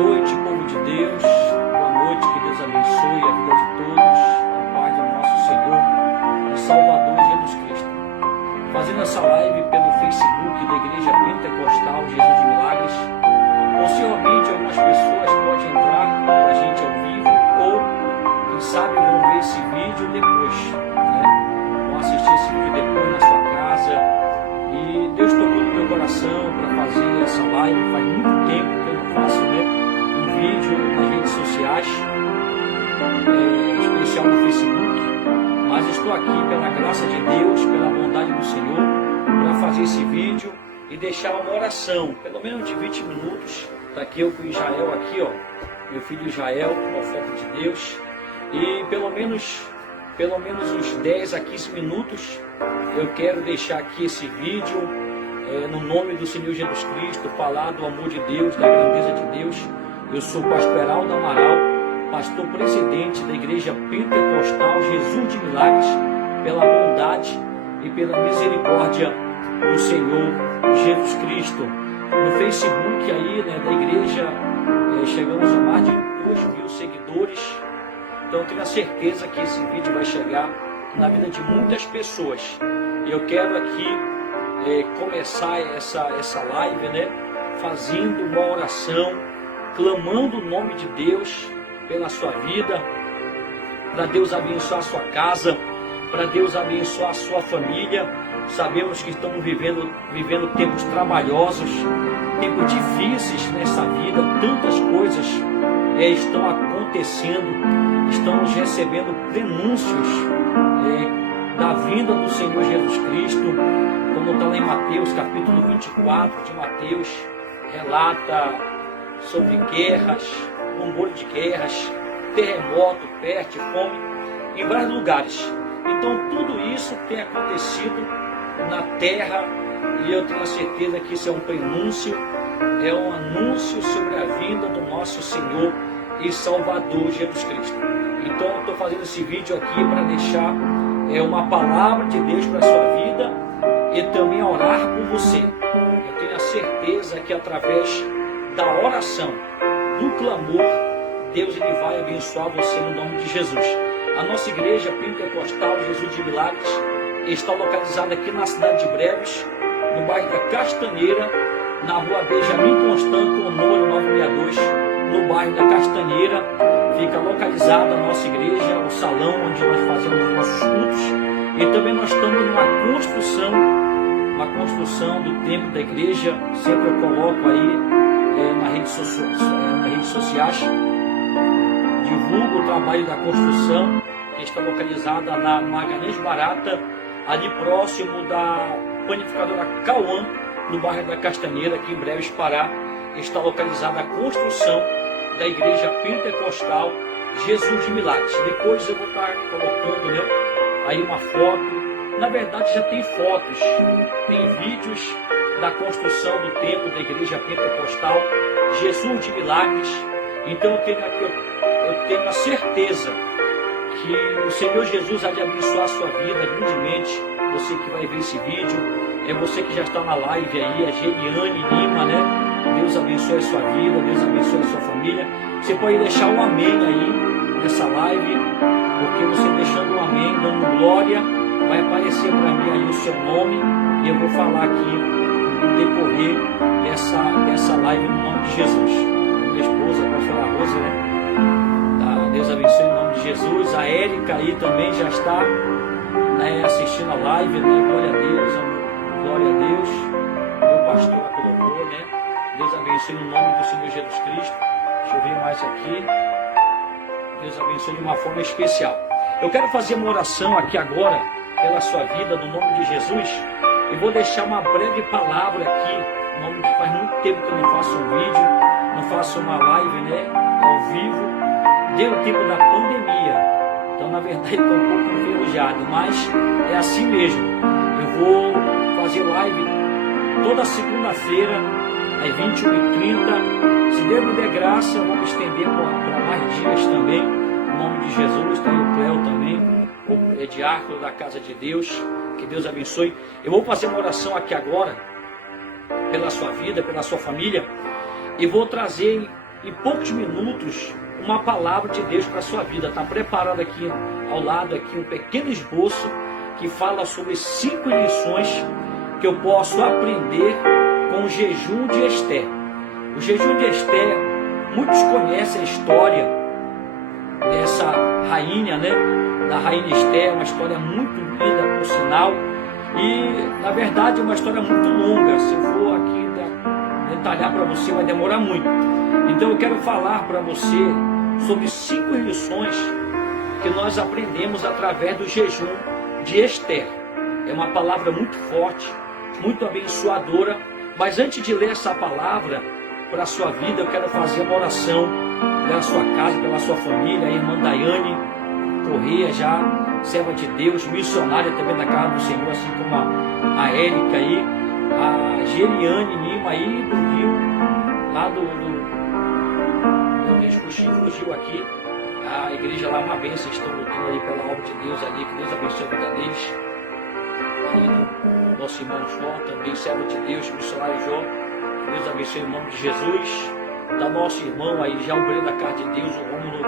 noite, povo de Deus. Boa noite, que Deus abençoe a vida de todos. A paz do nosso Senhor e Salvador Jesus Cristo. Fazendo essa live pelo Facebook da Igreja Pentecostal Jesus de Milagres. Possivelmente algumas pessoas podem entrar para a gente ao vivo ou, quem sabe, vão ver esse vídeo depois, né? Vão assistir esse vídeo depois na sua casa. E Deus tocou no meu coração para fazer essa live. Faz muito tempo que eu não faço, né, um vídeo nas redes sociais, especial no Facebook, mas estou aqui pela graça de Deus, pela bondade do Senhor, para fazer esse vídeo e deixar uma oração, pelo menos de 20 minutos. Está aqui eu com o Israel, aqui, ó, meu filho Israel, profeta de Deus, e pelo menos uns 10 a 15 minutos eu quero deixar aqui esse vídeo, no nome do Senhor Jesus Cristo, falar do amor de Deus, da grandeza de Deus. Eu sou o pastor Heraldo Amaral, pastor presidente da Igreja Pentecostal Jesus de Milagres, pela bondade e pela misericórdia do Senhor Jesus Cristo. No Facebook aí, né, da igreja, chegamos a mais de 2.000 seguidores. Então eu tenho a certeza que esse vídeo vai chegar na vida de muitas pessoas. Eu quero aqui começar essa live, né, fazendo uma oração, clamando o nome de Deus pela sua vida, para Deus abençoar a sua casa, para Deus abençoar a sua família. Sabemos que estamos vivendo tempos trabalhosos, tempos difíceis nessa vida, tantas coisas estão acontecendo, estamos recebendo denúncias da vinda do Senhor Jesus Cristo, como está lá em Mateus, capítulo 24 de Mateus, relata sobre guerras, rumor de guerras, terremoto, peste, fome, em vários lugares. Então tudo isso tem acontecido na terra, e eu tenho a certeza que isso é um prenúncio, é um anúncio sobre a vinda do nosso Senhor e Salvador Jesus Cristo. Então eu estou fazendo esse vídeo aqui para deixar uma palavra de Deus para a sua vida e também orar por você. Eu tenho a certeza que através da oração, do clamor, Deus ele vai abençoar você no nome de Jesus. A nossa igreja Pentecostal Jesus de Milagres está localizada aqui na cidade de Breves, no bairro da Castanheira, na rua Benjamin Constanto Honório 962, no bairro da Castanheira. Fica localizada a nossa igreja, o salão onde nós fazemos os nossos cultos, e também nós estamos numa construção do templo da igreja. Sempre eu coloco aí nas redes sociais, divulgo o trabalho da construção, que está localizada na Magalhães Barata, ali próximo da panificadora Cauã, no bairro da Castanheira, aqui em Breves, Pará. Está localizada a construção da Igreja Pentecostal Jesus de Milagres. Depois eu vou estar colocando, né, aí uma foto. Na verdade já tem fotos, tem vídeos da construção do templo da Igreja Pentecostal Jesus de Milagres. Então eu tenho a certeza que o Senhor Jesus há de abençoar a sua vida grandemente. Você que vai ver esse vídeo, você que já está na live aí, a Geliane Lima, né? Deus abençoe a sua vida, Deus abençoe a sua família. Você pode deixar um amém aí nessa live, porque você deixando um amém, dando glória, vai aparecer para mim aí o seu nome, e eu vou falar aqui no decorrer dessa live no nome de Jesus. Minha esposa, a pastora Rosa, né? Deus abençoe em nome de Jesus. A Érica aí também já está, né, assistindo a live, né? Glória a Deus, glória a Deus. Meu pastor colocou, né? Deus abençoe no nome do Senhor Jesus Cristo. Deixa eu ver mais aqui. Deus abençoe de uma forma especial. Eu quero fazer uma oração aqui agora pela sua vida, no nome de Jesus. E vou deixar uma breve palavra aqui. No nome de... Faz muito tempo que eu não faço um vídeo, não faço uma live, né, ao vivo. Deu o tempo da pandemia. Então, na verdade, estou um pouco enferrujado, mas é assim mesmo. Eu vou fazer live toda segunda-feira, às 21h30. Se Deus me der graça, eu vou me estender para mais dias também. Em nome de Jesus, tem o Cléo também, o diácono da Casa de Deus. Que Deus abençoe. Eu vou fazer uma oração aqui agora, pela sua vida, pela sua família. E vou trazer em poucos minutos uma palavra de Deus para a sua vida. Está preparado aqui ao lado aqui um pequeno esboço que fala sobre 5 lições que eu posso aprender com o jejum de Esther. O jejum de Esther, muitos conhecem a história dessa rainha, né? Da rainha Esther, uma história muito linda, por sinal, e na verdade é uma história muito longa. Se eu for aqui detalhar para você, vai demorar muito. Então eu quero falar para você sobre 5 lições que nós aprendemos através do jejum de Esther. É uma palavra muito forte, muito abençoadora, mas antes de ler essa palavra para a sua vida, eu quero fazer uma oração pela sua casa, pela sua família. A irmã Daiane Correia, já serva de Deus, missionária também da casa do Senhor, assim como a Érica aí, a Geliane Lima aí do Rio, lá do meu Deus, fugiu aqui. A igreja lá é uma bênção, estão lutando ali pela obra de Deus ali, que Deus abençoe a vida deles. Ali do nosso irmão João, também servo de Deus, missionário João, que Deus abençoe em nome de Jesus. Da nosso irmão aí, já o obreiro da casa de Deus, o Rômulo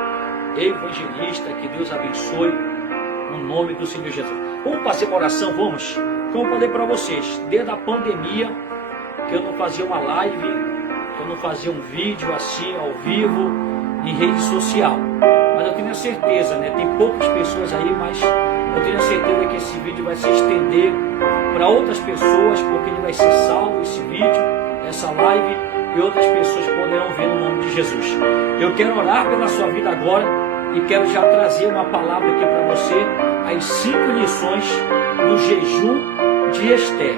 evangelista, que Deus abençoe no nome do Senhor Jesus. Vamos fazer uma oração, vamos? Como eu falei para vocês, desde a pandemia, que eu não fazia uma live, que eu não fazia um vídeo assim, ao vivo, em rede social. Mas eu tenho a certeza, né? Tem poucas pessoas aí, mas eu tenho a certeza que esse vídeo vai se estender para outras pessoas, porque ele vai ser salvo, esse vídeo, essa live, e outras pessoas poderão ver no nome de Jesus. Eu quero orar pela sua vida agora e quero já trazer uma palavra aqui para você, as 5 lições do jejum de Esther.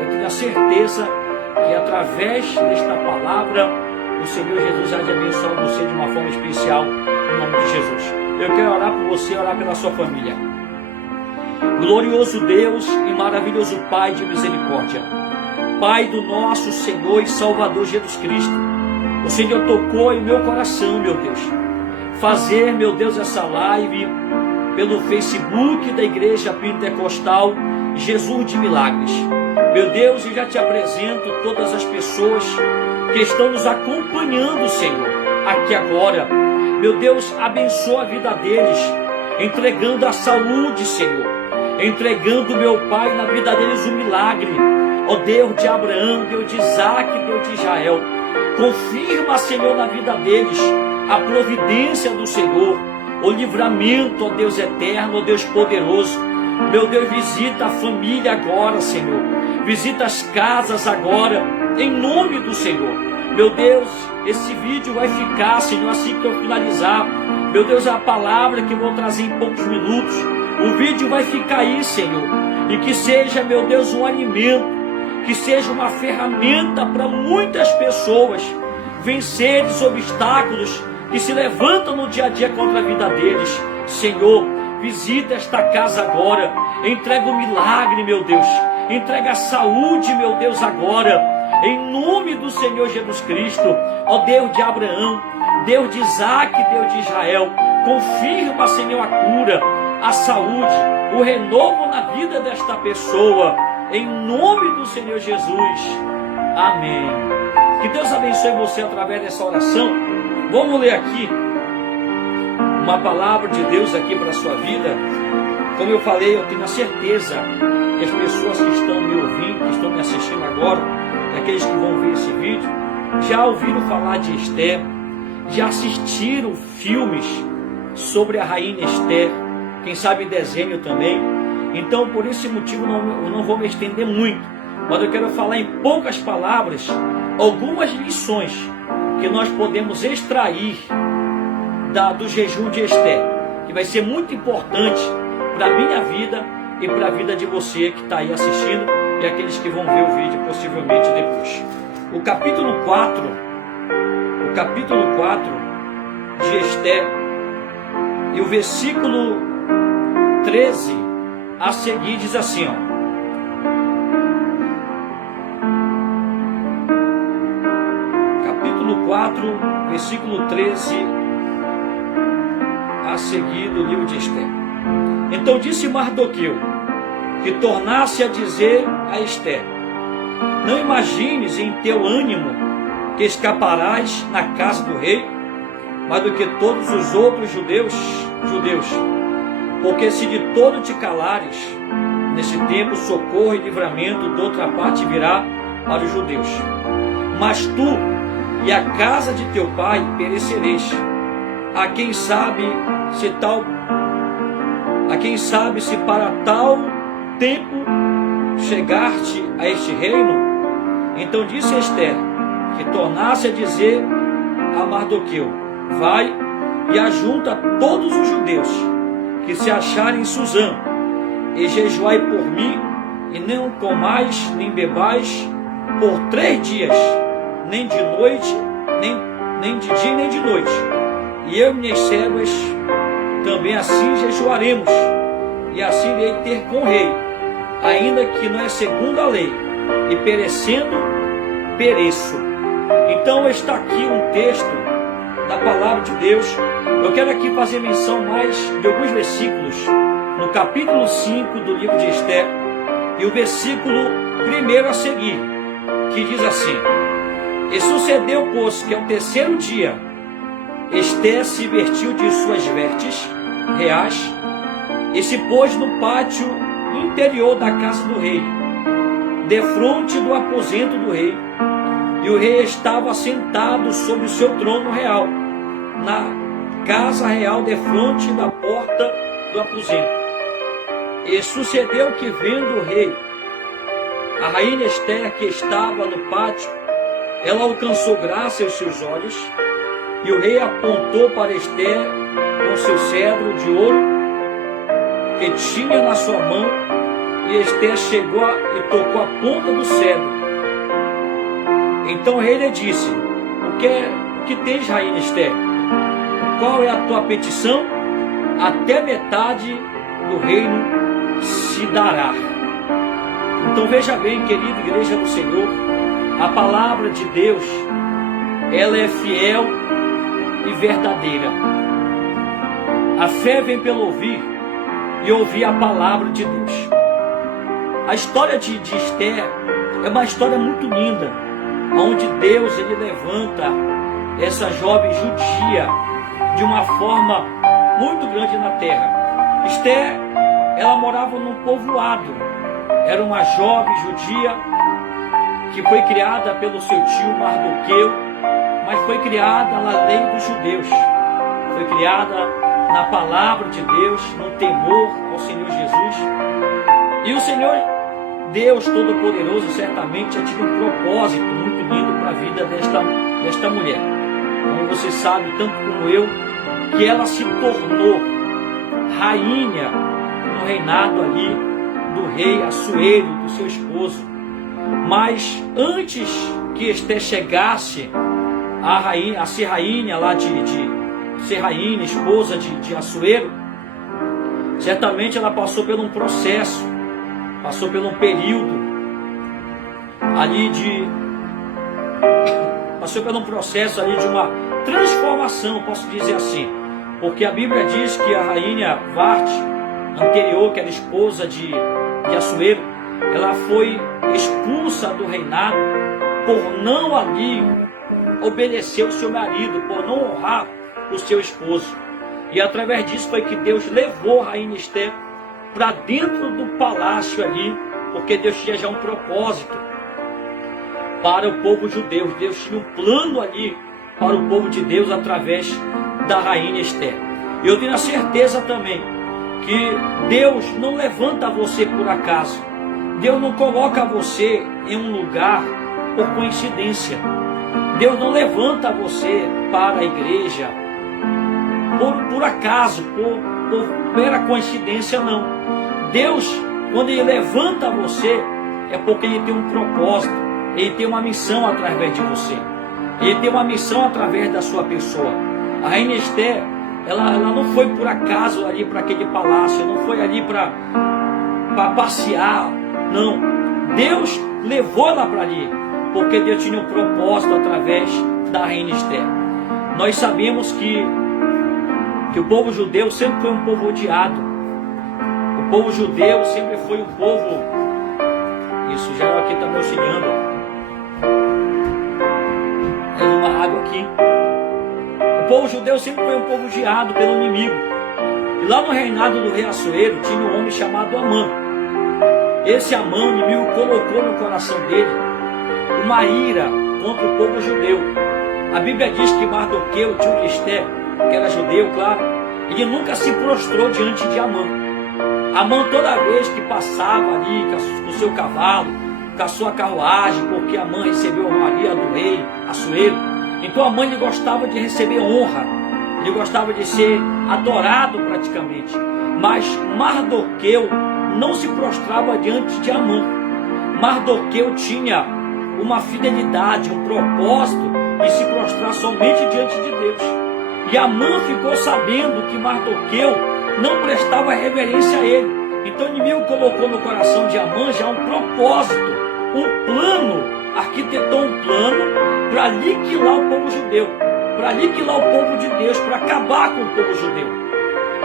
Eu tenho a certeza que através desta palavra o Senhor Jesus há de abençoar você de uma forma especial, no nome de Jesus. Eu quero orar por você, orar pela sua família. Glorioso Deus e maravilhoso Pai de misericórdia, Pai do nosso Senhor e Salvador Jesus Cristo, o Senhor tocou em meu coração, meu Deus, fazer, meu Deus, essa live pelo Facebook da Igreja Pentecostal Jesus de Milagres. Meu Deus, eu já te apresento todas as pessoas que estão nos acompanhando, Senhor, aqui agora. Meu Deus, abençoa a vida deles, entregando a saúde, Senhor, entregando, meu Pai, na vida deles um milagre. Ó Deus de Abraão, Deus de Isaac, Deus de Israel, confirma, Senhor, na vida deles a providência do Senhor, o livramento, ó Deus eterno, ó Deus poderoso. Meu Deus, visita a família agora, Senhor, visita as casas agora, em nome do Senhor. Meu Deus, esse vídeo vai ficar, Senhor, assim que eu finalizar. Meu Deus, é a palavra que eu vou trazer em poucos minutos. O vídeo vai ficar aí, Senhor, e que seja, meu Deus, um alimento, que seja uma ferramenta para muitas pessoas vencerem os obstáculos que se levantam no dia a dia contra a vida deles. Senhor, visita esta casa agora, entrega o milagre, meu Deus, entrega a saúde, meu Deus, agora, em nome do Senhor Jesus Cristo. Ó Deus de Abraão, Deus de Isaac, Deus de Israel, confirma, Senhor, a cura, a saúde, o renovo na vida desta pessoa, em nome do Senhor Jesus. Amém. Que Deus abençoe você através dessa oração. Vamos ler aqui uma palavra de Deus aqui para a sua vida. Como eu falei, eu tenho a certeza que as pessoas que estão me ouvindo, que estão me assistindo agora, aqueles que vão ver esse vídeo, já ouviram falar de Esther, já assistiram filmes sobre a rainha Esther, quem sabe desenho também. Então, por esse motivo, eu não vou me estender muito, mas eu quero falar em poucas palavras algumas lições que nós podemos extrair do jejum de Esther, que vai ser muito importante para a minha vida e para a vida de você que está aí assistindo e aqueles que vão ver o vídeo possivelmente depois. O capítulo 4 de Esther e o versículo 13 a seguir diz assim, ó: capítulo 4, versículo 13 a seguir do livro de Esther. Então disse Mardoqueu que tornasse a dizer a Esther: não imagines em teu ânimo que escaparás na casa do rei, mais do que todos os outros judeus. Porque se de todo te calares, nesse tempo socorro e livramento de outra parte virá para os judeus. Mas tu e a casa de teu pai perecereis. A quem sabe se para tal tempo chegar-te a este reino? Então disse Ester, que tornasse a dizer a Mardoqueu: vai e ajunta todos os judeus que se acharem em Susã, e jejuai por mim, e não comais nem bebais por 3 dias, nem de noite, nem de dia nem de noite. E eu e minhas servas também assim jejuaremos, e assim irei ter com o rei, ainda que não é segundo a lei, e perecendo, pereço. Então está aqui um texto da palavra de Deus. Eu quero aqui fazer menção mais de alguns versículos, no capítulo 5 do livro de Ester, e o versículo 1 a seguir, que diz assim: e sucedeu, pois, que ao 3º dia, Ester se vestiu de suas vestes reais, e se pôs no pátio interior da casa do rei, defronte do aposento do rei. E o rei estava sentado sobre o seu trono real, na casa real, defronte da porta do aposento. E sucedeu que, vendo o rei a rainha Ester, que estava no pátio, ela alcançou graça aos seus olhos, e o rei apontou para Ester com seu cedro de ouro que tinha na sua mão, e Ester chegou e tocou a ponta do cedro. Então o rei lhe disse: o que tens, rainha Ester? Qual é a tua petição? Até metade do reino se dará. Então veja bem, querida igreja do Senhor, a palavra de Deus, ela é fiel e verdadeira. A fé vem pelo ouvir, e ouvir a palavra de Deus. A história de Ester é uma história muito linda, onde Deus ele levanta essa jovem judia de uma forma muito grande na terra. Ester, ela morava num povoado, era uma jovem judia que foi criada pelo seu tio Mardoqueu, mas foi criada na lei dos judeus, foi criada na palavra de Deus, no temor ao Senhor Jesus. E o Senhor Deus Todo-Poderoso certamente tinha um propósito muito lindo para a vida desta mulher. Como você sabe, tanto como eu, que ela se tornou rainha no reinado ali do rei Assuero, do seu esposo. Mas antes que Ester chegasse a ser rainha lá ser rainha, esposa de Assuero, certamente ela passou por um processo, passou por um período ali passou por um processo ali de uma transformação, posso dizer assim, porque a Bíblia diz que a rainha Varte, anterior, que era esposa de Assuero, ela foi expulsa do reinado por não ali obedecer o seu marido, por não honrar o seu esposo. E através disso foi que Deus levou a rainha Ester para dentro do palácio ali, porque Deus tinha já um propósito para o povo judeu. Deus tinha um plano ali para o povo de Deus através da rainha Ester. Eu tenho a certeza também que Deus não levanta você por acaso. Deus não coloca você em um lugar por coincidência. Deus não levanta você para a igreja por acaso, por mera coincidência, não. Deus, quando Ele levanta você, é porque Ele tem um propósito, Ele tem uma missão através de você, Ele tem uma missão através da sua pessoa. A rainha Ester, ela não foi por acaso ali para aquele palácio, não foi ali para passear, não. Deus levou ela para ali, porque Deus tinha um propósito através da rainha Ester. Nós sabemos que o povo judeu sempre foi um povo odiado. O povo judeu sempre foi um povo... Isso, já aqui está me auxiliando. aqui. O povo judeu sempre foi um povo guiado pelo inimigo. E lá no reinado do rei Assuero tinha um homem chamado Amã. Esse Amã, o inimigo colocou no coração dele uma ira contra o povo judeu. A Bíblia diz que Mardoqueu, tio de Esther, que era judeu, claro, ele nunca se prostrou diante de Amã. Amã, toda vez que passava ali com o seu cavalo, com a sua carruagem, porque Amã recebeu a honraria do rei Assuero, então Amã ele gostava de receber honra, ele gostava de ser adorado praticamente. Mas Mardoqueu não se prostrava diante de Amã. Mardoqueu tinha uma fidelidade, um propósito de se prostrar somente diante de Deus. E Amã ficou sabendo que Mardoqueu não prestava reverência a ele. Então o inimigo colocou no coração de Amã já um propósito, um plano, arquitetou um plano para aniquilar o povo judeu, para aniquilar o povo de Deus, para acabar com o povo judeu.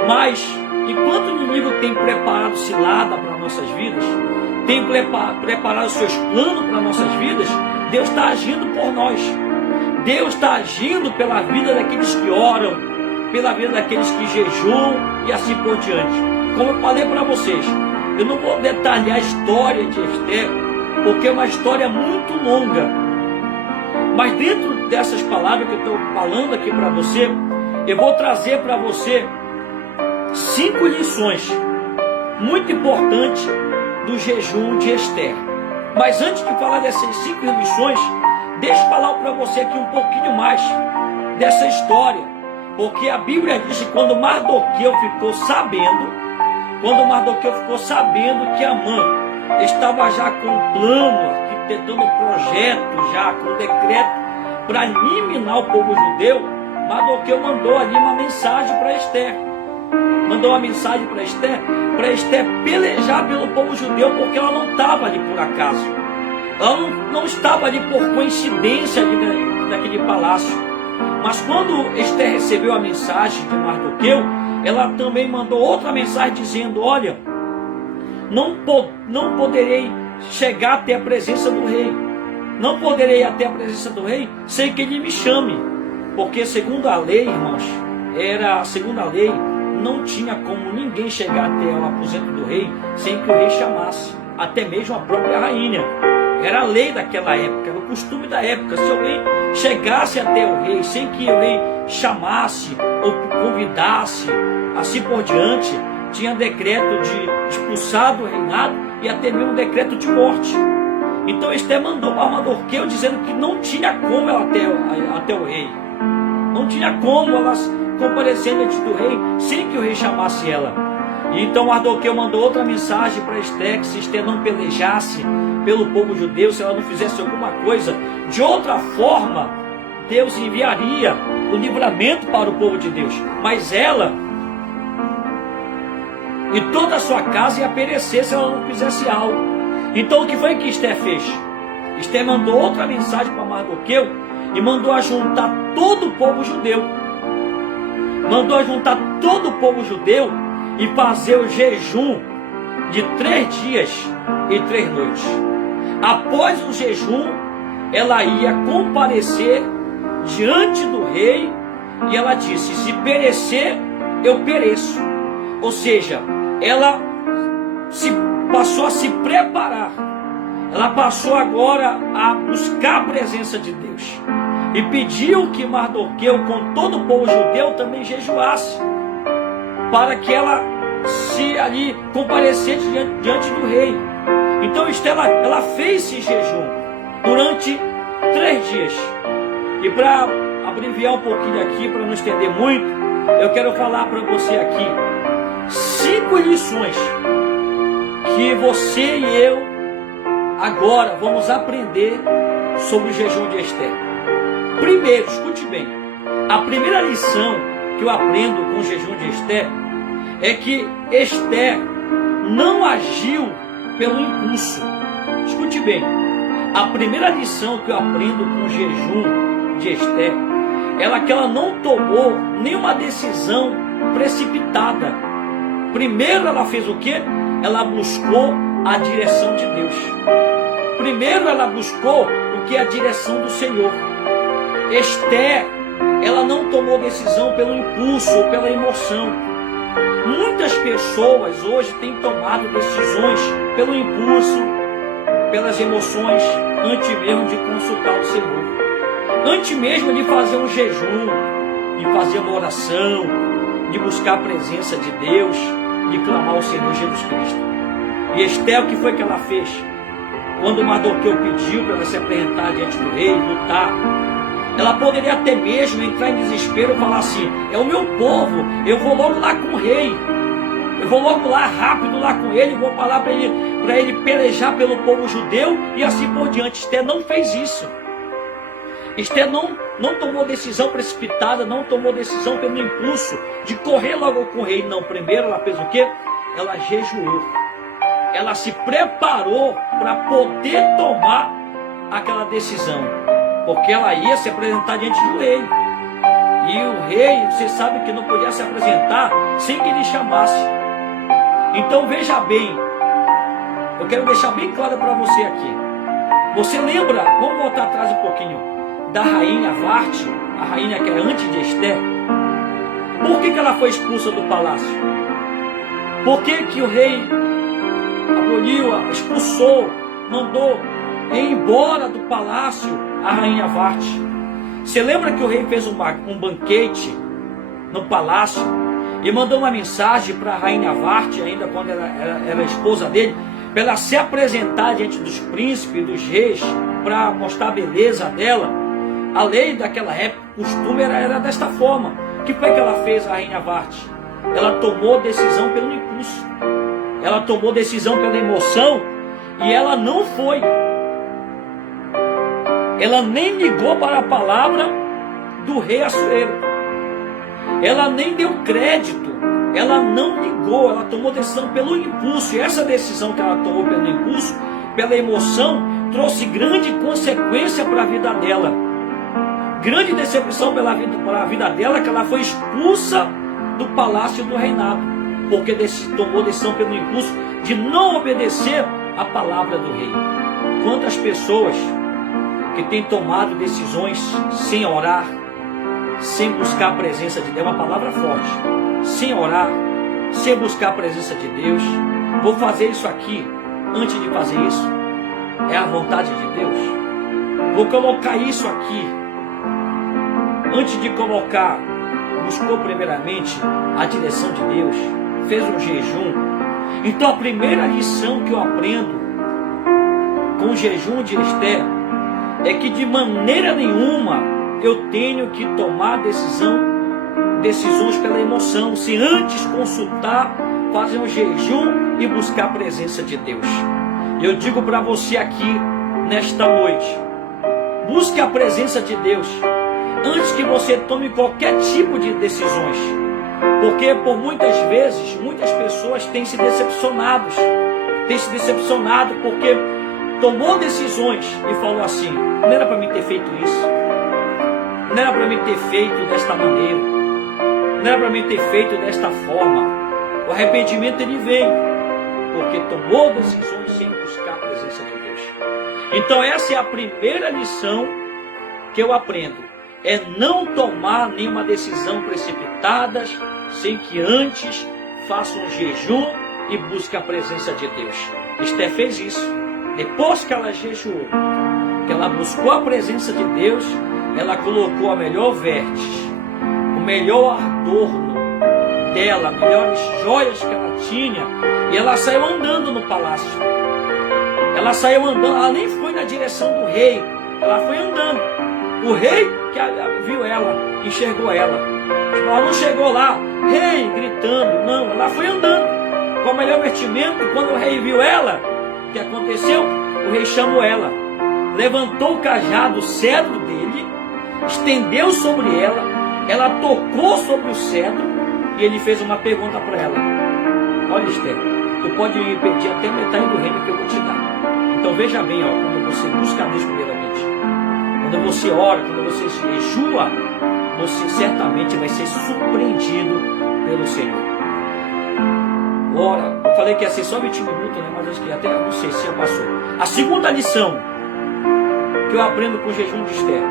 Mas, enquanto o inimigo tem preparado cilada para nossas vidas, tem preparado seus planos para nossas vidas, Deus está agindo por nós. Deus está agindo pela vida daqueles que oram, pela vida daqueles que jejuam e assim por diante. Como eu falei para vocês, eu não vou detalhar a história de Esther, porque é uma história muito longa. Mas dentro dessas palavras que eu estou falando aqui para você, eu vou trazer para você 5 lições muito importantes do jejum de Esther. Mas antes de falar dessas 5 lições, deixa eu falar para você aqui um pouquinho mais dessa história, porque a Bíblia diz que quando Mardoqueu ficou sabendo que Amã estava já com um plano, arquitetando um projeto, já com um decreto para eliminar o povo judeu, Mardoqueu mandou ali uma mensagem para Esther. Mandou uma mensagem para Esther pelejar pelo povo judeu, porque ela não estava ali por acaso. Ela não estava ali por coincidência ali naquele palácio. Mas quando Esther recebeu a mensagem de Mardoqueu, ela também mandou outra mensagem dizendo: olha, não poderei chegar até a presença do rei. Não poderei até a presença do rei sem que ele me chame. Porque segundo a lei, irmãos, segundo a lei, não tinha como ninguém chegar até o aposento do rei sem que o rei chamasse, até mesmo a própria rainha. Era a lei daquela época, era o costume da época. Se alguém chegasse até o rei sem que o rei chamasse ou convidasse, assim por diante, tinha decreto de expulsar do reinado e até mesmo decreto de morte. Então Esther mandou para Mardoqueu dizendo que não tinha como ela até o rei. Não tinha como ela comparecer diante do rei sem que o rei chamasse ela. E então Mardoqueu mandou outra mensagem para Esther, que se Esther não pelejasse pelo povo judeu, se ela não fizesse alguma coisa, de outra forma, Deus enviaria o livramento para o povo de Deus. Mas ela e toda a sua casa ia perecer se ela não fizesse algo. Então o que foi que Esther fez? Esther mandou outra mensagem para Mardoqueu e mandou ajuntar todo o povo judeu. Mandou ajuntar todo o povo judeu e fazer o jejum de 3 dias e 3 noites. Após o jejum, ela ia comparecer diante do rei e ela disse: se perecer, eu pereço. Ou seja, ela passou a se preparar. Ela passou agora a buscar a presença de Deus. E pediu que Mardoqueu, com todo o povo judeu, também jejuasse, para que ela se ali comparecesse diante do rei. Então Esther, ela fez esse jejum durante 3 dias. E para abreviar um pouquinho aqui, para não estender muito, eu quero falar para você aqui 5 lições que você e eu agora vamos aprender sobre o jejum de Esther. Primeiro, escute bem, a primeira lição que eu aprendo com o jejum de Esther é que Esther não agiu pelo impulso. Escute bem, a primeira lição que eu aprendo com o jejum de Esther é que ela não tomou nenhuma decisão precipitada. Primeiro ela fez o quê? Ela buscou a direção de Deus. Primeiro ela buscou o que é a direção do Senhor. Esther, ela não tomou decisão pelo impulso ou pela emoção. Muitas pessoas hoje têm tomado decisões pelo impulso, pelas emoções, antes mesmo de consultar o Senhor, antes mesmo de fazer um jejum, de fazer uma oração, de buscar a presença de Deus, de clamar ao Senhor Jesus Cristo. E Esther, o que foi que ela fez? Quando Mardoqueu pediu para ela se apresentar diante do rei, lutar, ela poderia até mesmo entrar em desespero e falar assim: é o meu povo, eu vou logo lá com o rei, eu vou logo lá rápido lá com ele, vou falar para ele pelejar pelo povo judeu e assim por diante. Esther não fez isso. Esther não tomou decisão precipitada, não tomou decisão pelo impulso de correr logo com o rei. Não, primeiro ela fez o quê? Ela jejuou. Ela se preparou para poder tomar aquela decisão, porque ela ia se apresentar diante do rei. E o rei, você sabe que não podia se apresentar sem que ele chamasse. Então veja bem, eu quero deixar bem claro para você aqui. Você lembra, vamos voltar atrás um pouquinho, da rainha Varte, a rainha que era antes de Esther? Por que ela foi expulsa do palácio? Por que o rei aboliu, expulsou, mandou ir embora do palácio a rainha Varte? Você lembra que o rei fez um banquete no palácio e mandou uma mensagem para a rainha Varte, ainda quando ela era esposa dele, para ela se apresentar diante dos príncipes e dos reis, para mostrar a beleza dela? A lei daquela época, o costume era desta forma. O que foi que ela fez, a rainha Varte? Ela tomou decisão pelo impulso, ela tomou decisão pela emoção, e ela não foi. Ela nem ligou para a palavra do rei Assuero. Ela nem deu crédito. Ela não ligou. Ela tomou decisão pelo impulso. E essa decisão que ela tomou pelo impulso, pela emoção, trouxe grande consequência para a vida dela. Grande decepção para a vida dela, que ela foi expulsa do palácio do reinado, porque tomou decisão pelo impulso de não obedecer a palavra do rei. Quantas pessoas que têm tomado decisões sem orar, sem buscar a presença de Deus, uma palavra forte, sem orar, sem buscar a presença de Deus. Vou fazer isso aqui, antes de fazer isso, é a vontade de Deus. Vou colocar isso aqui, antes de colocar, buscou primeiramente a direção de Deus, fez um jejum. Então a primeira lição que eu aprendo com o jejum de Esther é que de maneira nenhuma eu tenho que tomar decisões pela emoção, se antes consultar, fazer um jejum e buscar a presença de Deus. Eu digo para você aqui nesta noite, busque a presença de Deus antes que você tome qualquer tipo de decisões, porque por muitas vezes muitas pessoas têm se decepcionado porque tomou decisões e falou assim: não era para mim ter feito isso, não era para mim ter feito desta maneira, não era para mim ter feito desta forma. O arrependimento ele vem porque tomou decisões sem buscar a presença de Deus. Então essa é a primeira lição que eu aprendo, é não tomar nenhuma decisão precipitada sem que antes faça um jejum e busque a presença de Deus. Esther fez isso. Depois que ela jejuou, que ela buscou a presença de Deus, ela colocou a melhor veste, o melhor adorno dela, as melhores joias que ela tinha, e ela saiu andando no palácio. Ela saiu andando, ela nem foi na direção do rei, ela foi andando. O rei que viu ela, enxergou ela. Ela não chegou lá, rei, gritando, não, ela foi andando com o melhor vestimento. Quando o rei viu ela, o que aconteceu? O rei chamou ela, levantou o cajado, o cedro dele, estendeu sobre ela tocou sobre o cedro e ele fez uma pergunta para ela: olha, Esther, tu pode me pedir até metade do reino que eu vou te dar. Então veja bem, quando você busca a Deus primeiramente, quando você ora, quando você jejua, você certamente vai ser surpreendido pelo Senhor. Ora, eu falei que ia ser só 20 minutos, né? Mas acho que até não sei se já passou. A segunda lição que eu aprendo com o jejum de Esther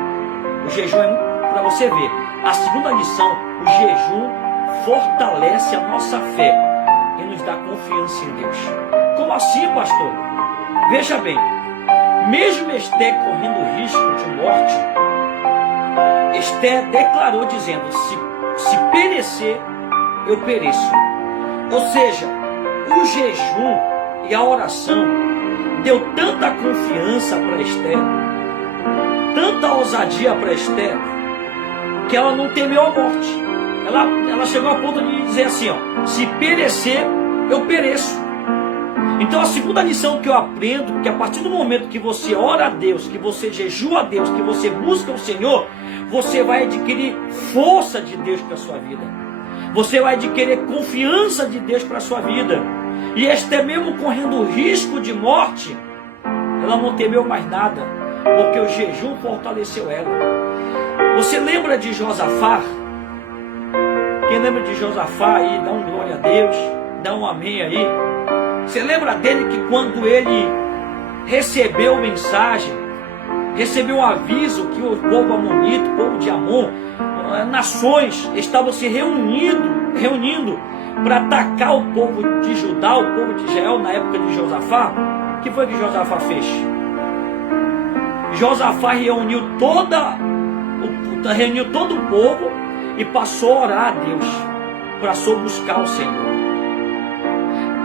O jejum é para você ver. A segunda lição, o jejum fortalece a nossa fé e nos dá confiança em Deus. Como assim, pastor? Veja bem, mesmo Esté correndo risco de morte, Esté declarou dizendo, se perecer, eu pereço. Ou seja, o jejum e a oração deu tanta confiança para Esté, tanta ousadia para Esté, que ela não temeu a morte. Ela chegou a ponto de dizer assim, ó, se perecer, eu pereço. Então a segunda lição que eu aprendo, que a partir do momento que você ora a Deus, que você jejua a Deus, que você busca o Senhor, você vai adquirir força de Deus para a sua vida. Você vai adquirir confiança de Deus para a sua vida. E Esté, mesmo correndo risco de morte, ela não temeu mais nada, porque o jejum fortaleceu ela. Você lembra de Josafá? Quem lembra de Josafá aí, dá um glória a Deus, dá um amém aí. Você lembra dele que quando ele recebeu mensagem, recebeu um aviso que o povo amonita, o povo de Amon, nações estavam se reunindo para atacar o povo de Judá, o povo de Israel na época de Josafá? O que foi que Josafá fez? Josafá reuniu todo o povo e passou a orar a Deus, passou a buscar o Senhor.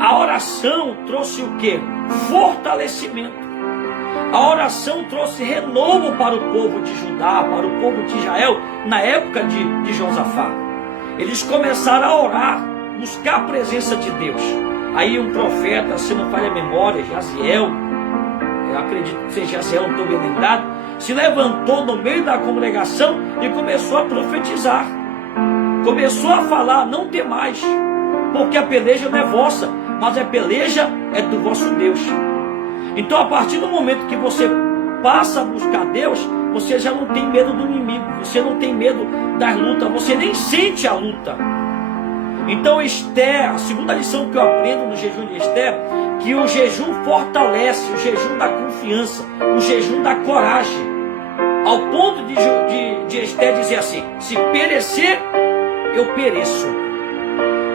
A oração trouxe o quê? Fortalecimento. A oração trouxe renovo para o povo de Judá, para o povo de Israel, na época de Josafá. Eles começaram a orar, buscar a presença de Deus. Aí um profeta, se não falha a memória, Jaziel, eu acredito que seja Jaziel, não estou bem lembrado, se levantou no meio da congregação e começou a profetizar. Começou a falar, não temais, porque a peleja não é vossa, mas a peleja é do vosso Deus. Então, a partir do momento que você passa a buscar Deus, você já não tem medo do inimigo, você não tem medo das lutas, você nem sente a luta. Então, Esté, a segunda lição que eu aprendo no jejum de Esté, que o jejum fortalece, o jejum dá confiança, o jejum dá coragem, ao ponto de Esté dizer assim, se perecer, eu pereço.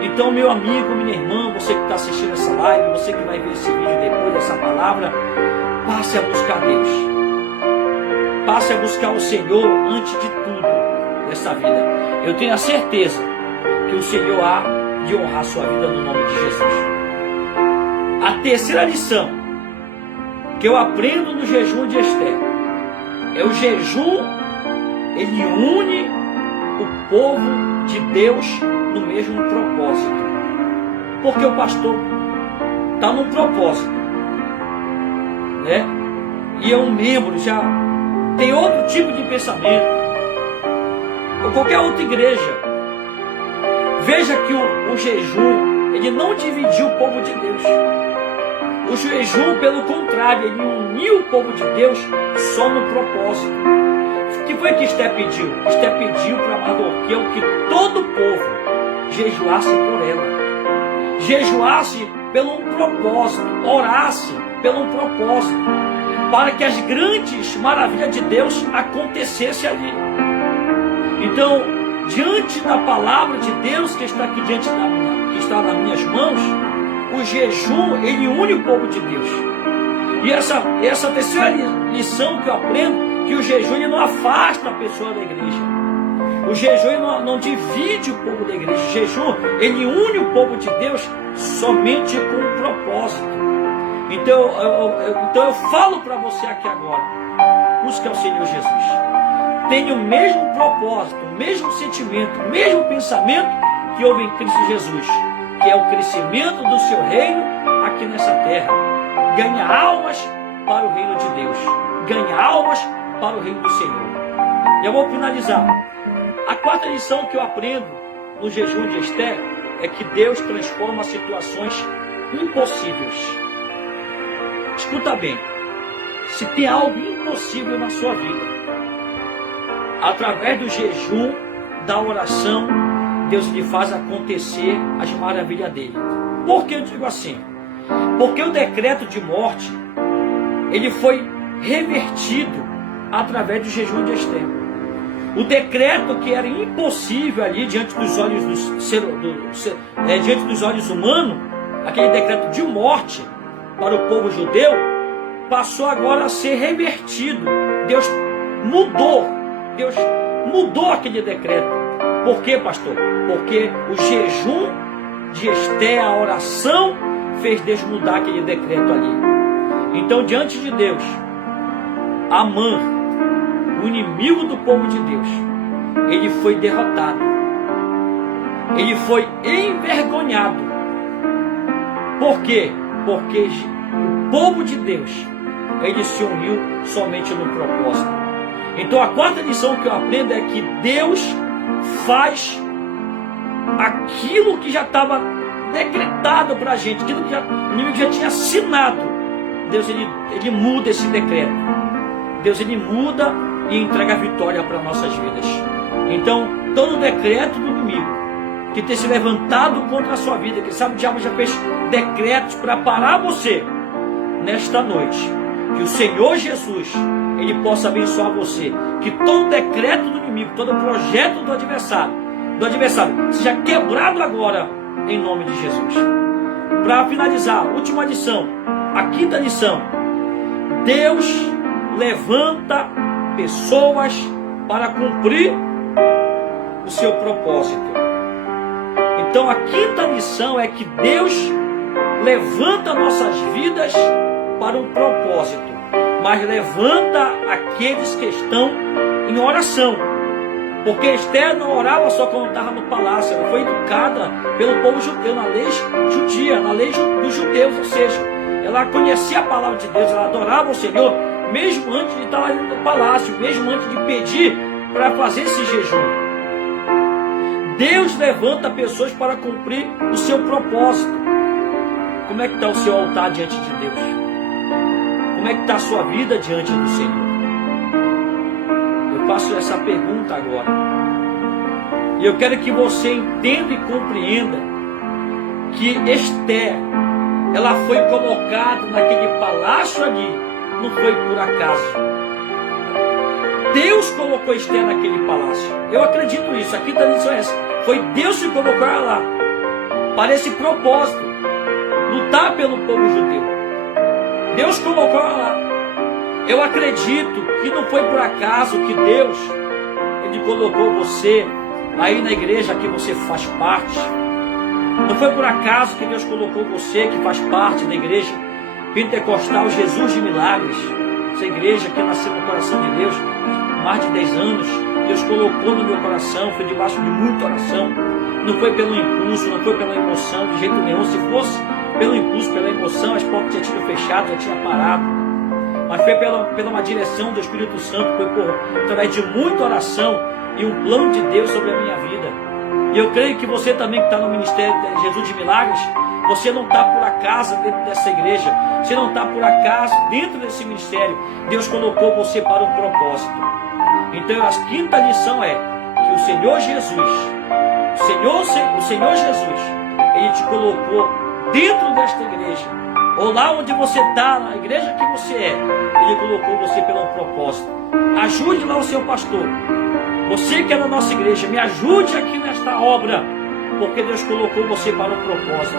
Então, meu amigo, minha irmã, você que está assistindo essa live, você que vai ver esse vídeo depois dessa palavra, passe a buscar Deus. Passe a buscar o Senhor antes de tudo nessa vida. Eu tenho a certeza que o Senhor há de honrar a sua vida no nome de Jesus. A terceira lição que eu aprendo no jejum de Esté é o jejum, ele une o povo de Deus no mesmo propósito. Porque o pastor está num propósito, né? E é um membro, já tem outro tipo de pensamento, ou qualquer outra igreja. Veja que o jejum, ele não dividiu o povo de Deus. O jejum, pelo contrário, ele uniu o povo de Deus só no propósito. O que foi que Esté pediu? Esté pediu para Mardoqueu que todo o povo jejuasse por ela, jejuasse pelo um propósito, orasse pelo um propósito, para que as grandes maravilhas de Deus acontecessem ali. Então, diante da palavra de Deus que está aqui que está nas minhas mãos, o jejum, ele une o povo de Deus. E essa terceira lição que eu aprendo, que o jejum ele não afasta a pessoa da igreja. O jejum ele não divide o povo da igreja. O jejum, ele une o povo de Deus somente com um propósito. Então eu falo para você aqui agora, busca o Senhor Jesus. Tenha o mesmo propósito, o mesmo sentimento, o mesmo pensamento que houve em Cristo Jesus, que é o crescimento do seu reino aqui nessa terra. Ganha almas para o reino de Deus. Ganha almas para o reino do Senhor. E eu vou finalizar. A quarta lição que eu aprendo no jejum de Esté é que Deus transforma situações impossíveis. Escuta bem, se tem algo impossível na sua vida, através do jejum, da oração, Deus lhe faz acontecer as maravilhas dele. Por que eu digo assim? Porque o decreto de morte, ele foi revertido através do jejum de Esté. O decreto que era impossível ali diante dos olhos diante dos olhos humanos, aquele decreto de morte para o povo judeu, passou agora a ser revertido. Deus mudou aquele decreto. Por quê, pastor? Porque o jejum de Esther, a oração, fez Deus mudar aquele decreto ali. Então, diante de Deus, Amã, o inimigo do povo de Deus, ele foi derrotado, ele foi envergonhado. Por quê? Porque o povo de Deus, ele se uniu somente no propósito. Então a quarta lição que eu aprendo é que Deus faz aquilo que já estava decretado para a gente, aquilo que o inimigo já tinha assinado. Deus ele muda esse decreto. Deus ele muda e entrega a vitória para nossas vidas. Então, todo decreto do inimigo que tem se levantado contra a sua vida, que sabe o diabo já fez decretos para parar você, nesta noite, que o Senhor Jesus, ele possa abençoar você, que todo decreto do inimigo, todo projeto do adversário seja quebrado agora, em nome de Jesus. Para finalizar, última lição, a quinta lição: Deus levanta pessoas para cumprir o seu propósito. Então a quinta lição é que Deus levanta nossas vidas para um propósito, mas levanta aqueles que estão em oração. Porque Esther não orava só quando estava no palácio, ela foi educada pelo povo judeu, na lei judia, na lei dos judeus, ou seja, ela conhecia a palavra de Deus, ela adorava o Senhor, mesmo antes de estar ali no palácio, mesmo antes de pedir para fazer esse jejum. Deus levanta pessoas para cumprir o seu propósito. Como é que está o seu altar diante de Deus? Como é que está a sua vida diante do Senhor? Eu faço essa pergunta agora. E eu quero que você entenda e compreenda que Esther, ela foi colocada naquele palácio ali, não foi por acaso. Deus colocou Esther naquele palácio. Eu acredito nisso. A quinta lição é essa. Foi Deus que colocou ela lá para esse propósito, lutar pelo povo judeu. Deus colocou ela lá. Eu acredito que não foi por acaso que Deus ele colocou você aí na igreja que você faz parte. Não foi por acaso que Deus colocou você que faz parte da igreja Pentecostal Jesus de Milagres. Essa igreja que nasceu no coração de Deus há mais de 10 anos. Deus colocou no meu coração, foi debaixo de muita oração. Não foi pelo impulso, não foi pela emoção, de jeito nenhum. Se fosse pelo impulso, pela emoção, as portas já tinham fechado, já tinha parado. Mas foi pela uma direção do Espírito Santo, foi através de muita oração e um plano de Deus sobre a minha vida. E eu creio que você também que está no ministério de Jesus de Milagres, você não está por acaso dentro dessa igreja, você não está por acaso dentro desse ministério. Deus colocou você para um propósito. Então a quinta lição é que o Senhor Jesus, Ele te colocou dentro desta igreja, ou lá onde você está, na igreja que você é, Ele colocou você pelo propósito. Ajude lá o seu pastor. Você que é da nossa igreja, me ajude aqui nesta obra, porque Deus colocou você para um propósito.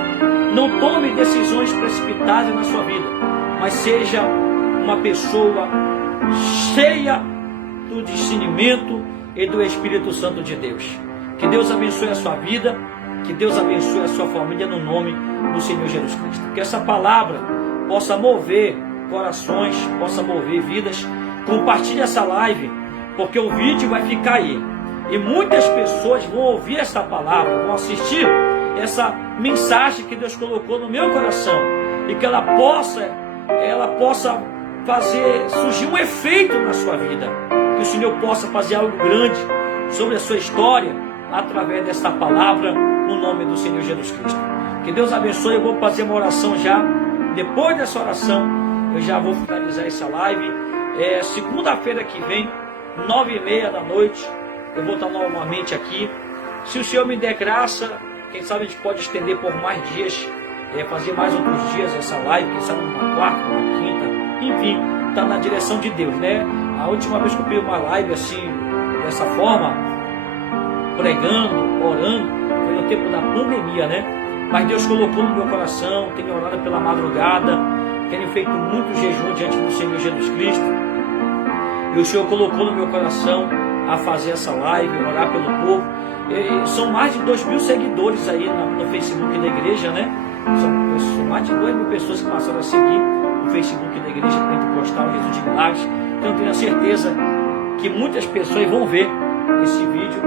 Não tome decisões precipitadas na sua vida, mas seja uma pessoa cheia do discernimento e do Espírito Santo de Deus. Que Deus abençoe a sua vida, que Deus abençoe a sua família no nome do Senhor Jesus Cristo. Que essa palavra possa mover corações, possa mover vidas. Compartilhe essa live, porque o vídeo vai ficar aí. E muitas pessoas vão ouvir essa palavra, vão assistir essa mensagem que Deus colocou no meu coração. E que ela possa fazer surgir um efeito na sua vida. Que o Senhor possa fazer algo grande sobre a sua história através dessa palavra no nome do Senhor Jesus Cristo. Que Deus abençoe. Eu vou fazer uma oração já. Depois dessa oração eu já vou finalizar essa live. Segunda-feira que vem, 9h30 da noite, eu vou estar novamente aqui. Se o Senhor me der graça, quem sabe a gente pode estender por mais dias, fazer mais outros dias essa live, quem sabe numa quarta, numa quinta, enfim, está na direção de Deus, né? A última vez que eu fiz uma live assim, dessa forma, pregando, orando, foi no tempo da pandemia, né? Mas Deus colocou no meu coração, tenho orado pela madrugada, tenho feito muito jejum diante do Senhor Jesus Cristo. E o Senhor colocou no meu coração a fazer essa live, orar pelo povo. São mais de 2.000 seguidores aí no Facebook da igreja, né? São mais de 2.000 pessoas que passaram a seguir o Facebook da Igreja Pentecostal Jesus de Milagres. Então eu tenho a certeza que muitas pessoas vão ver esse vídeo,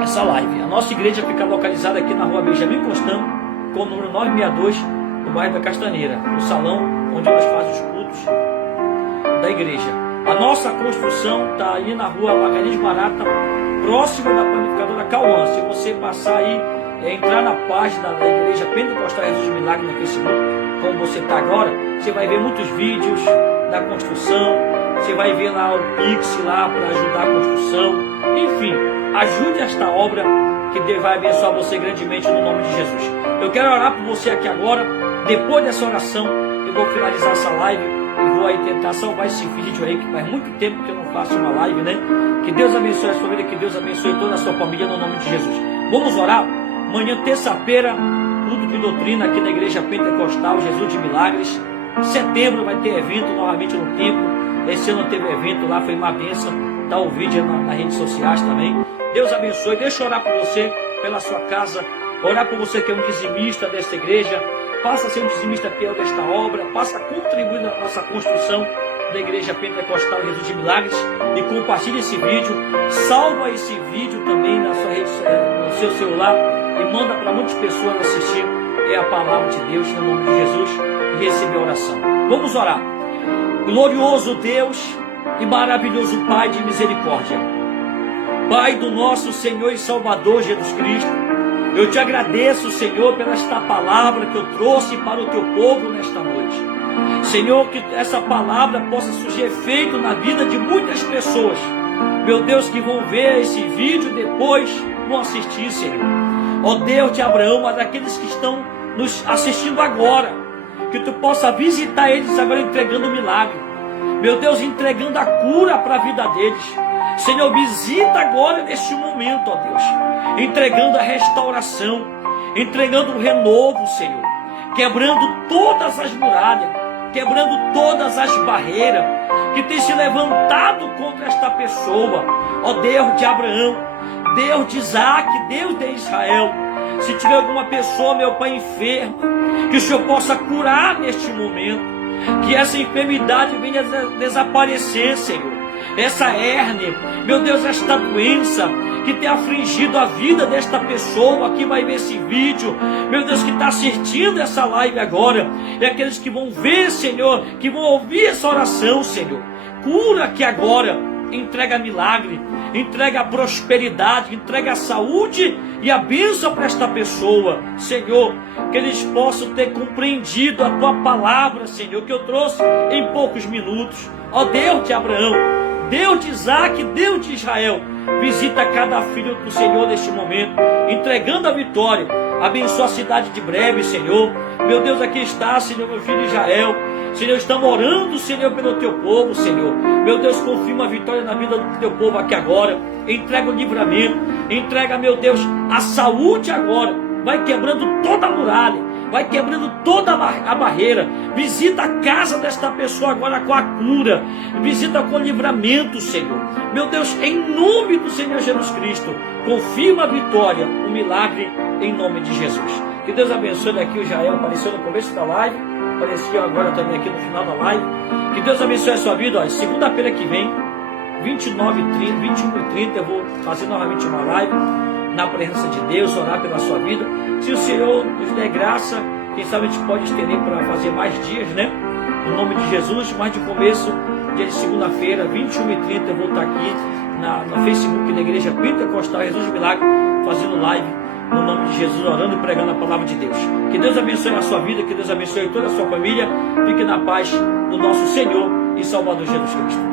essa live. A nossa igreja fica localizada aqui na rua Benjamin Constant, com o número 962, no bairro da Castanheira, no salão onde nós fazemos os cultos da igreja. A nossa construção está aí na rua Margaride Barata, próximo da panificadora Cauã. Se você passar aí, entrar na página da Igreja Pentecostal Jesus de Milagres no Facebook, como você está agora, você vai ver muitos vídeos da construção, você vai ver lá o Pix lá para ajudar a construção. Enfim, ajude esta obra, que Deus vai abençoar você grandemente no nome de Jesus. Eu quero orar por você aqui agora. Depois dessa oração, eu vou finalizar essa live e vou aí tentar salvar esse vídeo aí, que faz muito tempo que eu não faço uma live, né? Que Deus abençoe a sua vida, que Deus abençoe toda a sua família no nome de Jesus. Vamos orar? Amanhã, terça-feira, culto de doutrina aqui na Igreja Pentecostal Jesus de Milagres. Em setembro vai ter evento novamente no templo. Esse ano teve evento lá, foi uma bênção. Dá o vídeo nas redes sociais também. Deus abençoe. Deixa eu orar por você, pela sua casa. Orar por você que é um dizimista desta igreja. Passa a ser um dizimista fiel desta obra. Passa a contribuir na nossa construção da Igreja Pentecostal Jesus de Milagres. E compartilhe esse vídeo. Salva esse vídeo também na sua rede, no seu celular. E manda para muitas pessoas assistir. É a palavra de Deus no nome de Jesus. E receber a oração. Vamos orar. Glorioso Deus e maravilhoso Pai de misericórdia, Pai do nosso Senhor e Salvador Jesus Cristo, eu te agradeço, Senhor, pela esta palavra que eu trouxe para o teu povo nesta noite. Senhor, que essa palavra possa surgir efeito na vida de muitas pessoas, meu Deus, que vão ver esse vídeo e depois vão assistir, Senhor. Ó Deus de Abraão, mas daqueles que estão nos assistindo agora, que tu possa visitar eles agora entregando um milagre. Meu Deus, entregando a cura para a vida deles. Senhor, visita agora neste momento, ó Deus. Entregando a restauração. Entregando o renovo, Senhor. Quebrando todas as muralhas. Quebrando todas as barreiras que tem se levantado contra esta pessoa. Ó Deus de Abraão, Deus de Isaac, Deus de Israel. Se tiver alguma pessoa, meu Pai, enferma, que o Senhor possa curar neste momento, que essa enfermidade venha desaparecer, Senhor. Essa hérnia, meu Deus, esta doença que tem afligido a vida desta pessoa que vai ver esse vídeo, meu Deus, que está assistindo essa live agora, e aqueles que vão ver, Senhor, que vão ouvir essa oração, Senhor. Cura que agora, entrega milagre, entrega prosperidade, entrega a saúde e a bênção para esta pessoa, Senhor, que eles possam ter compreendido a tua palavra, Senhor, que eu trouxe em poucos minutos. Ó Deus de Abraão, Deus de Isaac, Deus de Israel, visita cada filho do Senhor neste momento, entregando a vitória. Abençoa a cidade de Breve, Senhor. Meu Deus, aqui está, Senhor, meu filho Israel. Senhor, estamos orando, Senhor, pelo teu povo, Senhor. Meu Deus, confirma a vitória na vida do teu povo aqui agora. Entrega o livramento. Entrega, meu Deus, a saúde agora. Vai quebrando toda a muralha. Vai quebrando toda a barreira. Visita a casa desta pessoa agora com a cura. Visita com o livramento, Senhor. Meu Deus, em nome do Senhor Jesus Cristo, confirma a vitória, o milagre, em nome de Jesus. Que Deus abençoe. Aqui o Jael apareceu no começo da live. Apareceu agora também aqui no final da live. Que Deus abençoe a sua vida. Segunda-feira que vem, 21h30, eu vou fazer novamente uma live na presença de Deus, orar pela sua vida. Se o Senhor nos der graça, quem sabe a gente pode estender para fazer mais dias, né? No nome de Jesus, mas de começo, dia de segunda-feira, 21h30, eu vou estar aqui no Facebook da Igreja Pentecostal Jesus de Milagres, fazendo live no nome de Jesus, orando e pregando a palavra de Deus. Que Deus abençoe a sua vida, que Deus abençoe toda a sua família. Fique na paz do nosso Senhor e Salvador Jesus Cristo.